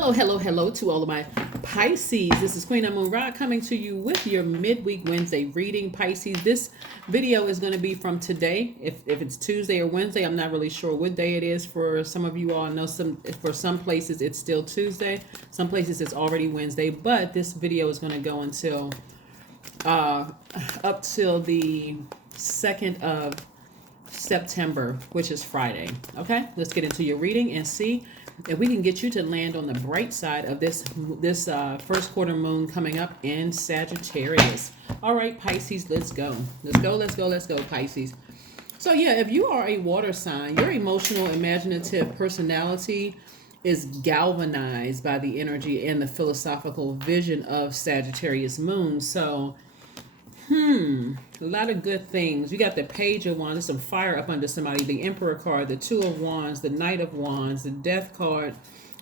Hello to all of my Pisces. This is Queen Moon Ra coming to you with your midweek Wednesday reading, Pisces. This video is going to be from today. If it's Tuesday or Wednesday, I'm not really sure what day it is for some of you all. I know for some places it's still Tuesday. Some places it's already Wednesday, but this video is going to go until up till the 2nd of September, which is Friday. Okay, let's get into your reading and see if we can get you to land on the bright side of this first quarter moon coming up in Sagittarius. All right, Pisces, let's go. Let's go, Pisces. So yeah, if you are a water sign, your emotional, imaginative personality is galvanized by the energy and the philosophical vision of Sagittarius moon. So a lot of good things. You got the Page of Wands. There's some fire up under somebody. The Emperor card, the Two of Wands, the Knight of Wands, the Death card,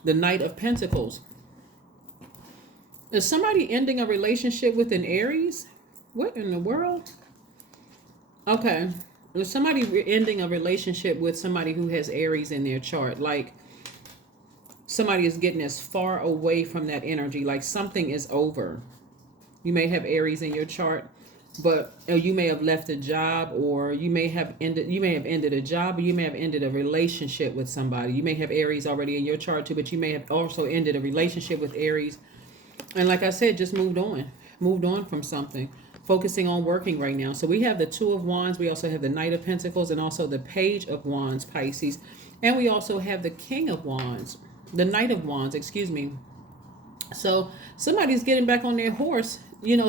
the Knight of Pentacles. Is somebody ending a relationship with an Aries? What in the world? Okay. Is somebody ending a relationship with somebody who has Aries in their chart? Like somebody is getting as far away from that energy. Like something is over. You may have Aries in your chart, but you may have left a job, or you may have ended a job, or you may have ended a relationship with somebody. You may have Aries already in your chart too, but you may have also ended a relationship with Aries. And like I said, just moved on from something, focusing on working right now. So we have the Two of Wands. We also have the Knight of Pentacles and also the Page of Wands, Pisces. And we also have the King of Wands, the Knight of Wands, excuse me. So somebody's getting back on their horse,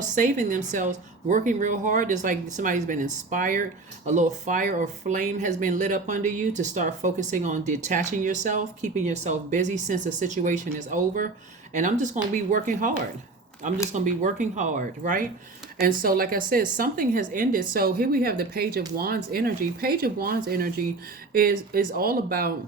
saving themselves, working real hard. It's like somebody's been inspired. A little fire or flame has been lit up under you to start focusing on detaching yourself, keeping yourself busy since the situation is over. And I'm just going to be working hard. Right? And so, like I said, something has ended. So here we have the Page of Wands energy. Page of Wands energy is all about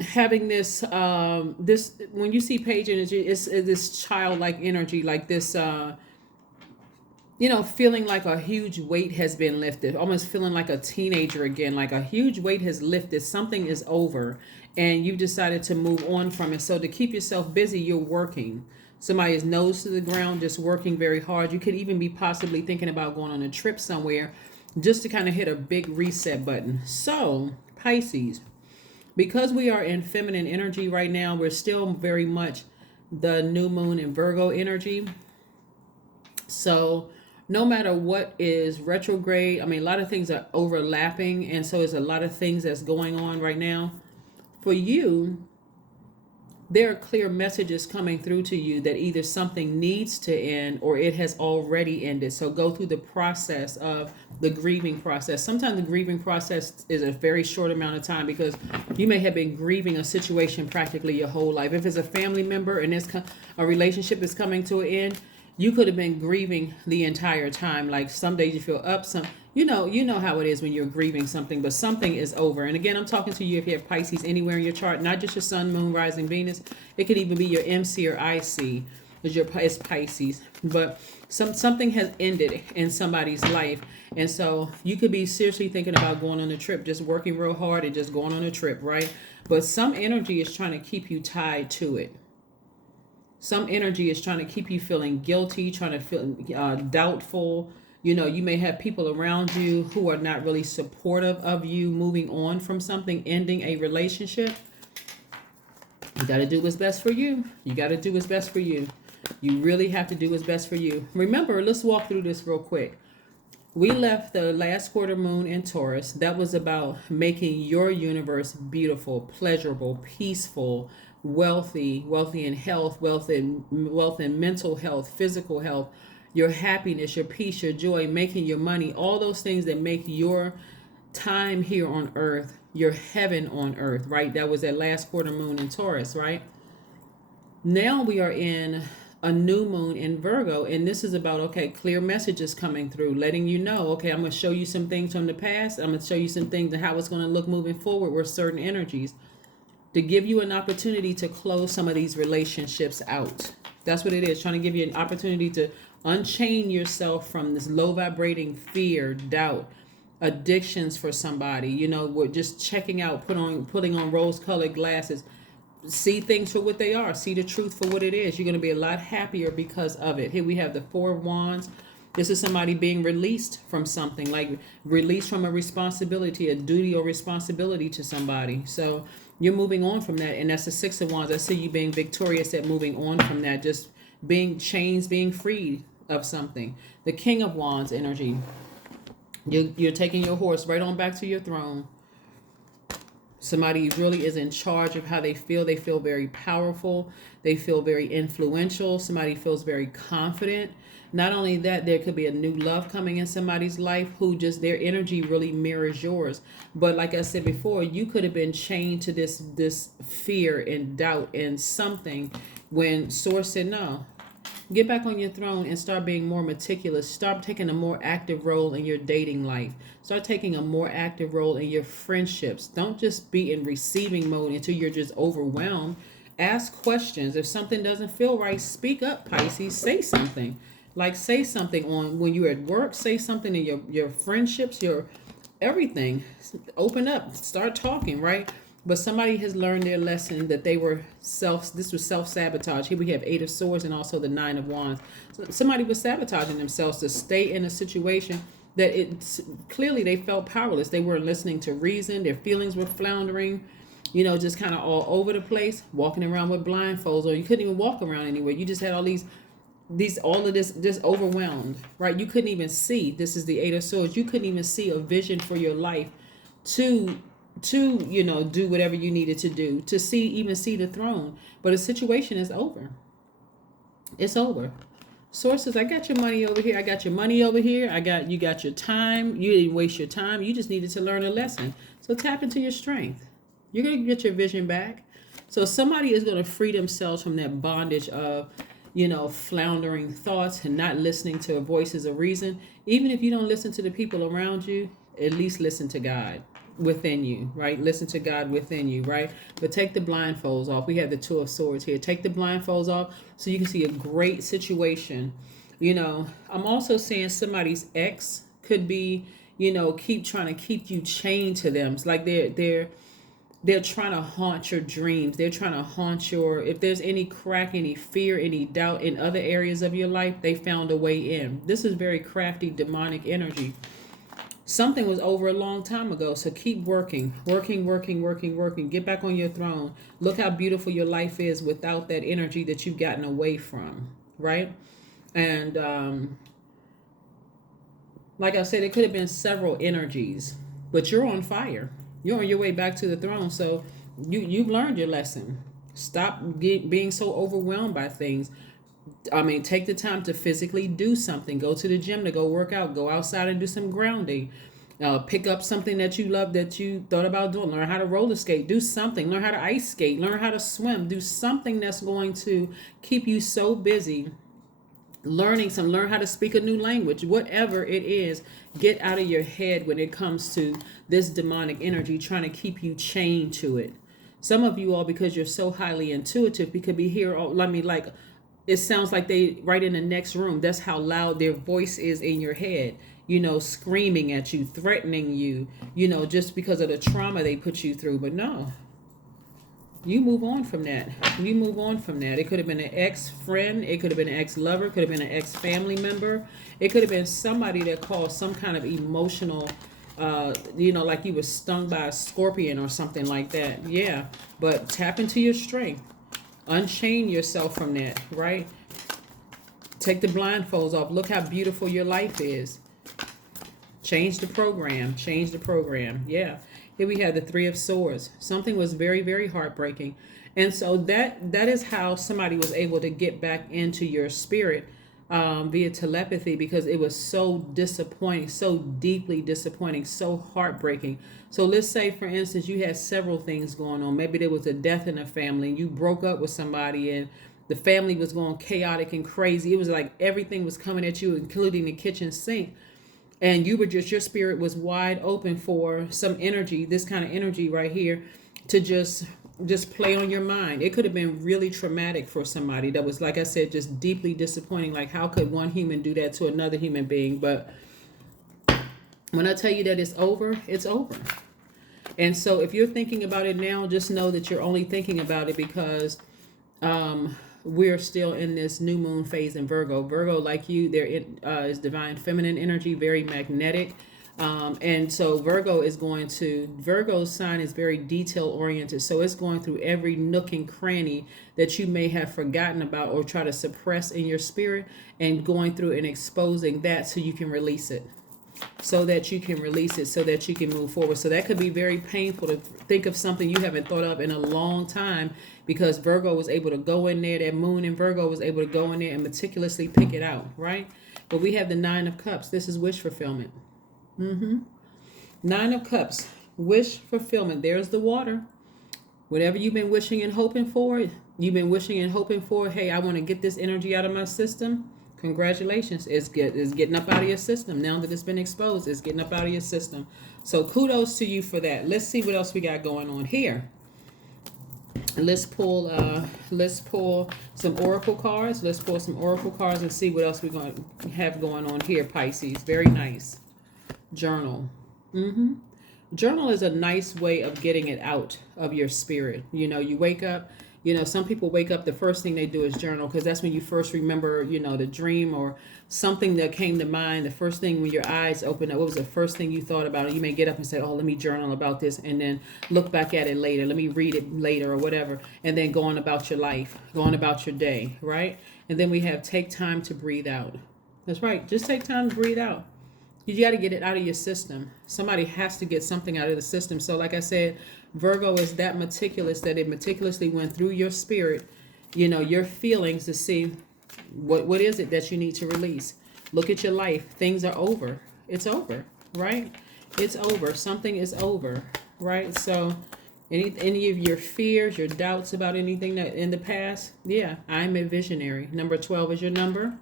having this when you see page energy, it's this childlike energy, like this feeling like a huge weight has been lifted, almost feeling like a teenager again, like a huge weight has lifted, something is over and you decided to move on from it. So to keep yourself busy, you're working. Somebody is nose to the ground, just working very hard. You could even be possibly thinking about going on a trip somewhere just to kind of hit a big reset button. So Pisces, because we are in feminine energy right now, we're still very much the new moon in Virgo energy. So no matter what is retrograde, a lot of things are overlapping. And so there's a lot of things that's going on right now. For you, there are clear messages coming through to you that either something needs to end or it has already ended. So go through the process of the grieving process. Sometimes the grieving process is a very short amount of time because you may have been grieving a situation practically your whole life. If it's a family member and a relationship is coming to an end, you could have been grieving the entire time. Like some days you feel up, you know how it is when you're grieving something, but something is over. And again, I'm talking to you if you have Pisces anywhere in your chart, not just your sun, moon, rising, Venus. It could even be your MC or IC, it's Pisces. But something has ended in somebody's life. And so you could be seriously thinking about going on a trip, just working real hard and just going on a trip, right? But some energy is trying to keep you tied to it. Some energy is trying to keep you feeling guilty, trying to feel doubtful. You may have people around you who are not really supportive of you moving on from something, ending a relationship. You got to do what's best for you. You really have to do what's best for you. Remember, let's walk through this real quick. We left the last quarter moon in Taurus. That was about making your universe beautiful, pleasurable, peaceful, wealthy in health, wealth in mental health, physical health, your happiness, your peace, your joy, making your money, all those things that make your time here on earth your heaven on earth, right? That was that last quarter moon in Taurus, right? Now we are in a new moon in Virgo, and this is about, clear messages coming through, letting you know, I'm going to show you some things from the past. I'm going to show you some things and how it's going to look moving forward with certain energies to give you an opportunity to close some of these relationships out. That's what it is, trying to give you an opportunity to unchain yourself from this low vibrating fear, doubt, addictions for somebody. We're just checking out, putting on rose-colored glasses. See things for what they are. See the truth for what it is. You're going to be a lot happier because of it. Here we have the Four of Wands. This is somebody being released from something, like released from a responsibility, a duty or responsibility to somebody. So you're moving on from that. And that's the Six of Wands. I see you being victorious at moving on from that, just being chains, being freed of something. The King of Wands energy. You're taking your horse right on back to your throne. Somebody really is in charge of how they feel. They feel very powerful. They feel very influential. Somebody feels very confident. Not only that, there could be a new love coming in somebody's life who just, their energy really mirrors yours. But like I said before, you could have been chained to this fear and doubt and something when Source said, no, get back on your throne and start being more meticulous. Start taking a more active role in your dating life. Start taking a more active role in your friendships. Don't just be in receiving mode until you're just overwhelmed. Ask questions. If something doesn't feel right, speak up, Pisces. Say something. Like, say something on when you're at work. Say something in your friendships, your everything. Open up. Start talking, right? But somebody has learned their lesson that they were this was self-sabotage. Here we have Eight of Swords and also the Nine of Wands. So somebody was sabotaging themselves to stay in a situation that it's clearly they felt powerless. They weren't listening to reason. Their feelings were floundering, just kind of all over the place, walking around with blindfolds, or you couldn't even walk around anywhere. You just had all all of this just overwhelmed, right? You couldn't even see. This is the Eight of Swords. You couldn't even see a vision for your life to do whatever you needed to do to even see the throne. But the situation is over. It's over. Sources, I got your money over here. I got your money over here. You got your time. You didn't waste your time. You just needed to learn a lesson. So tap into your strength. You're going to get your vision back. So somebody is going to free themselves from that bondage of, floundering thoughts and not listening to voices of reason. Even if you don't listen to the people around you, at least listen to God within you, right? Listen to God within you, right? But take the blindfolds off. We have the Two of Swords here. Take the blindfolds off so you can see a great situation. I'm also saying somebody's ex could be, keep trying to keep you chained to them. It's like they're trying to haunt your dreams. They're trying to haunt if there's any crack, any fear, any doubt in other areas of your life, they found a way in. This is very crafty, demonic energy. Something was over a long time ago, so keep working. Get back on your throne. Look how beautiful your life is without that energy that you've gotten away from, right? And like I said, it could have been several energies, but you're on fire. You're on your way back to the throne, so you've learned your lesson. Stop being so overwhelmed by things. Take the time to physically do something. Go to the gym to go work out. Go outside and do some grounding. Pick up something that you love that you thought about doing. Learn how to roller skate. Do something. Learn how to ice skate. Learn how to swim. Do something that's going to keep you so busy. Learn how to speak a new language. Whatever it is, get out of your head when it comes to this demonic energy trying to keep you chained to it. Some of you all, because you're so highly intuitive, you could be here. It sounds like they right in the next room. That's how loud their voice is in your head, screaming at you, threatening you, just because of the trauma they put you through. But no, you move on from that. It could have been an ex-friend. It could have been an ex-lover. It could have been an ex-family member. It could have been somebody that caused some kind of emotional, like you were stung by a scorpion or something like that. Yeah, but tap into your strength. Unchain yourself from that, right? Take the blindfolds off. Look how beautiful your life is. Change the program. Yeah. Here we have the Three of Swords. Something was very, very heartbreaking. And so that is how somebody was able to get back into your spirit via telepathy, because it was so disappointing, so deeply disappointing, so heartbreaking. So let's say, for instance, you had several things going on. Maybe there was a death in a family and you broke up with somebody and the family was going chaotic and crazy. It was like everything was coming at you, including the kitchen sink. And you were your spirit was wide open for some energy, this kind of energy right here, to just play on your mind. It could have been really traumatic for somebody that was, like I said, just deeply disappointing. Like, how could one human do that to another human being? But When I tell you that it's over, it's over. And so if you're thinking about it now, just know that you're only thinking about it because we're still in this new moon phase in Virgo. Virgo, like you, is divine feminine energy, very magnetic. And so Virgo's sign is very detail oriented. So it's going through every nook and cranny that you may have forgotten about or try to suppress in your spirit, and going through and exposing that so you can release it. So that you can release it, so that you can move forward. So that could be very painful to think of something you haven't thought of in a long time, because Virgo was able to go in there, that moon in Virgo was able to go in there and meticulously pick it out, right? But we have the Nine of Cups. This is wish fulfillment. Nine of Cups, wish fulfillment. There's the water. Whatever you've been wishing and hoping for, hey, I want to get this energy out of my system. Congratulations. It's getting up out of your system. Now that it's been exposed, it's getting up out of your system. So kudos to you for that. Let's see what else we got going on here. Let's pull some oracle cards. Let's pull some oracle cards and see what else we're going to have going on here, Pisces. Very nice. Journal. Journal is a nice way of getting it out of your spirit. You wake up. Some people wake up, the first thing they do is journal, because that's when you first remember, the dream or something that came to mind. The first thing when your eyes open up, what was the first thing you thought about? You may get up and say, oh, let me journal about this, and then look back at it later. Let me read it later or whatever, and then go on about your life, go on about your day, right? And then we have take time to breathe out. That's right. Just take time to breathe out. You got to get it out of your system. Somebody has to get something out of the system. So like I said, Virgo is that meticulous that it meticulously went through your spirit, your feelings, to see what is it that you need to release. Look at your life. Things are over. It's over, right? It's over. Something is over, right? So any of your fears, your doubts about anything that in the past, yeah, I'm a visionary. Number 12 is your number.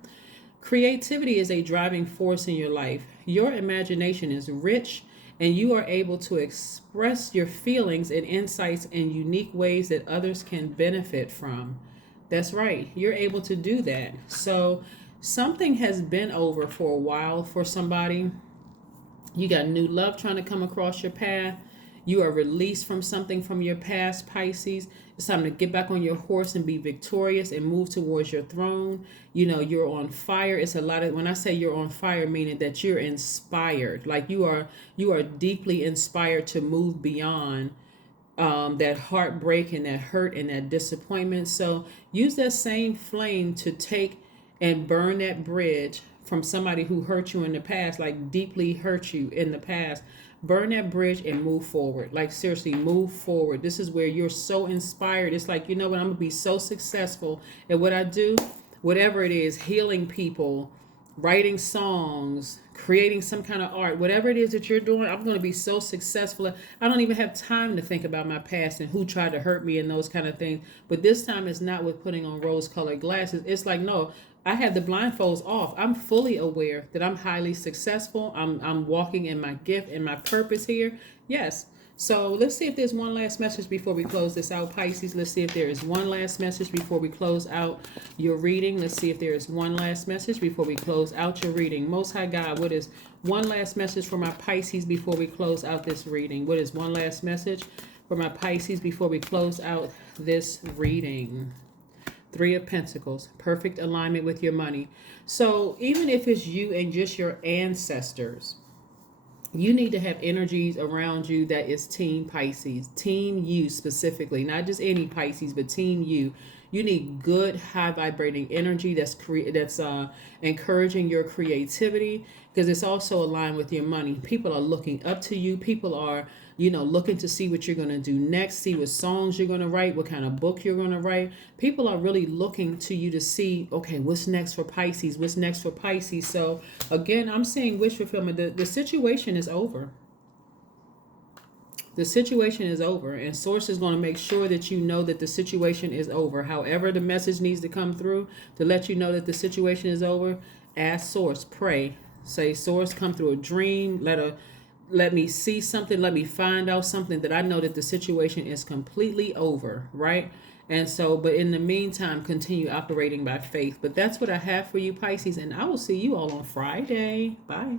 Creativity is a driving force in your life. Your imagination is rich, and you are able to express your feelings and insights in unique ways that others can benefit from. That's right. You're able to do that. So something has been over for a while for somebody. You got new love trying to come across your path. You are released from something from your past, Pisces. It's time to get back on your horse and be victorious and move towards your throne. You're on fire. It's a lot of, when I say you're on fire, meaning that you're inspired. Like you are deeply inspired to move beyond that heartbreak and that hurt and that disappointment. So use that same flame to take and burn that bridge from somebody who hurt you in the past, like deeply hurt you in the past. Burn that bridge and move forward. Like seriously, move forward. This is where you're so inspired. It's like, what, I'm going to be so successful at what I do, whatever it is, healing people, writing songs, creating some kind of art, whatever it is that you're doing, I'm going to be so successful. I don't even have time to think about my past and who tried to hurt me and those kind of things. But this time it's not with putting on rose-colored glasses. It's like, no, I have the blindfolds off. I'm fully aware that I'm highly successful. I'm walking in my gift and my purpose here. Yes. So let's see if there's one last message before we close this out, Pisces. Let's see if there is one last message before we close out your reading. Let's see if there is one last message before we close out your reading. Most High God, what is one last message for my Pisces before we close out this reading? What is one last message for my Pisces before we close out this reading? Three of Pentacles, perfect alignment with your money. So even if it's you and just your ancestors, you need to have energies around you that is team Pisces, team you specifically, not just any Pisces, but team you. You need good, high vibrating energy that's encouraging your creativity, because it's also aligned with your money. People are looking up to you. People are, looking to see what you're going to do next, see what songs you're going to write, what kind of book you're going to write. People are really looking to you to see, okay, what's next for Pisces? What's next for Pisces? So again, I'm saying wish fulfillment. The situation is over. The situation is over, and Source is going to make sure that you know that the situation is over. However, the message needs to come through to let you know that the situation is over. Ask Source, pray, say, Source, come through a dream. Let me see something. Let me find out something that I know that the situation is completely over, right? And so, but in the meantime, continue operating by faith. But that's what I have for you, Pisces, and I will see you all on Friday. Bye.